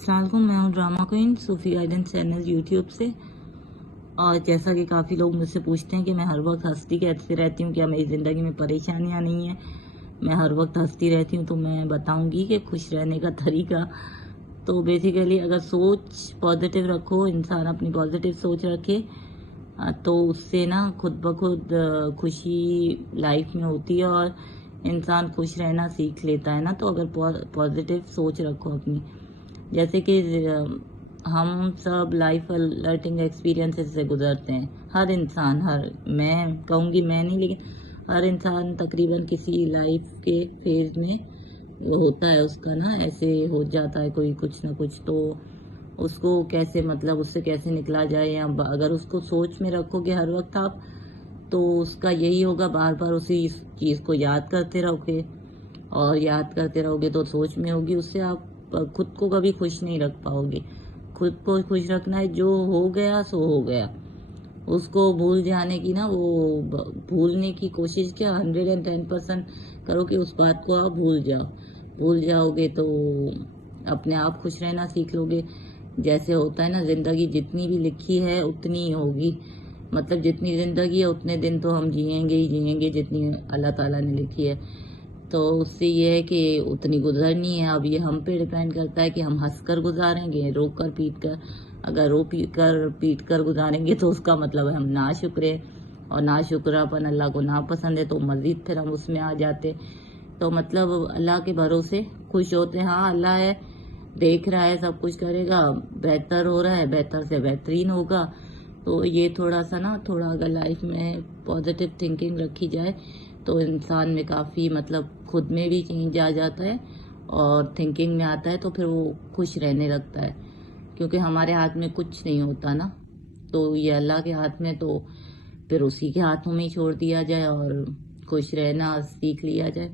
अस्सलाम वालेकुम, मैं हूँ ड्रामा क्वीन सूफी गाइडेंस चैनल यूट्यूब से। और जैसा कि काफ़ी लोग मुझसे पूछते हैं कि मैं हर वक्त हंसती कैसे रहती हूँ, क्या मेरी ज़िंदगी में परेशानियाँ नहीं हैं, मैं हर वक्त हंसती रहती हूँ। तो मैं बताऊँगी कि खुश रहने का तरीका। तो बेसिकली अगर सोच पॉजिटिव रखो, इंसान अपनी पॉजिटिव सोच रखे तो उससे ना खुद ब खुद खुशी लाइफ में होती है और इंसान खुश रहना सीख लेता है ना। तो अगर पॉजिटिव सोच रखो अपनी, जैसे कि हम सब लाइफ अलर्टिंग एक्सपीरियंसेस से गुजरते हैं, हर इंसान, मैं कहूँगी मैं नहीं लेकिन हर इंसान तकरीबन किसी लाइफ के फेज में होता है उसका ना, ऐसे हो जाता है कोई कुछ ना कुछ। तो उसको कैसे मतलब उससे कैसे निकला जाए, या अगर उसको सोच में रखोगे हर वक्त आप, तो उसका यही होगा, बार बार उसी चीज़ को याद करते रहोगे और याद करते रहोगे तो सोच में होगी, उससे आप खुद को कभी खुश नहीं रख पाओगे। खुद को खुश रखना है, जो हो गया सो हो गया, उसको भूल जाने की ना, वो भूलने की कोशिश क्या 110% करो कि उस बात को आप भूल जाओगे तो अपने आप खुश रहना सीख लोगे। जैसे होता है ना, ज़िंदगी जितनी भी लिखी है उतनी ही होगी, मतलब जितनी ज़िंदगी है उतने दिन तो हम जिएंगे ही जिएंगे जितनी अल्लाह ताला ने लिखी है। तो उससे ये है कि उतनी गुजरनी है। अब ये हम पे डिपेंड करता है कि हम हंसकर गुजारेंगे, रोक कर पीट कर। अगर रो पीट कर गुजारेंगे तो उसका मतलब है हम नाशुक्र, और नाशुक्रापन अल्लाह को नापसंद है, तो मज़ीद फिर हम उसमें आ जाते। तो मतलब अल्लाह के भरोसे खुश होते हैं। हाँ, अल्लाह है, देख रहा है, सब कुछ करेगा, बेहतर हो रहा है, बेहतर से बेहतरीन होगा। तो ये थोड़ा सा ना, थोड़ा अगर लाइफ में पॉजिटिव थिंकिंग रखी जाए तो इंसान में काफ़ी मतलब खुद में भी चेंज आ जाता है और थिंकिंग में आता है, तो फिर वो खुश रहने लगता है। क्योंकि हमारे हाथ में कुछ नहीं होता ना, तो ये अल्लाह के हाथ में, तो फिर उसी के हाथों में ही छोड़ दिया जाए और खुश रहना सीख लिया जाए।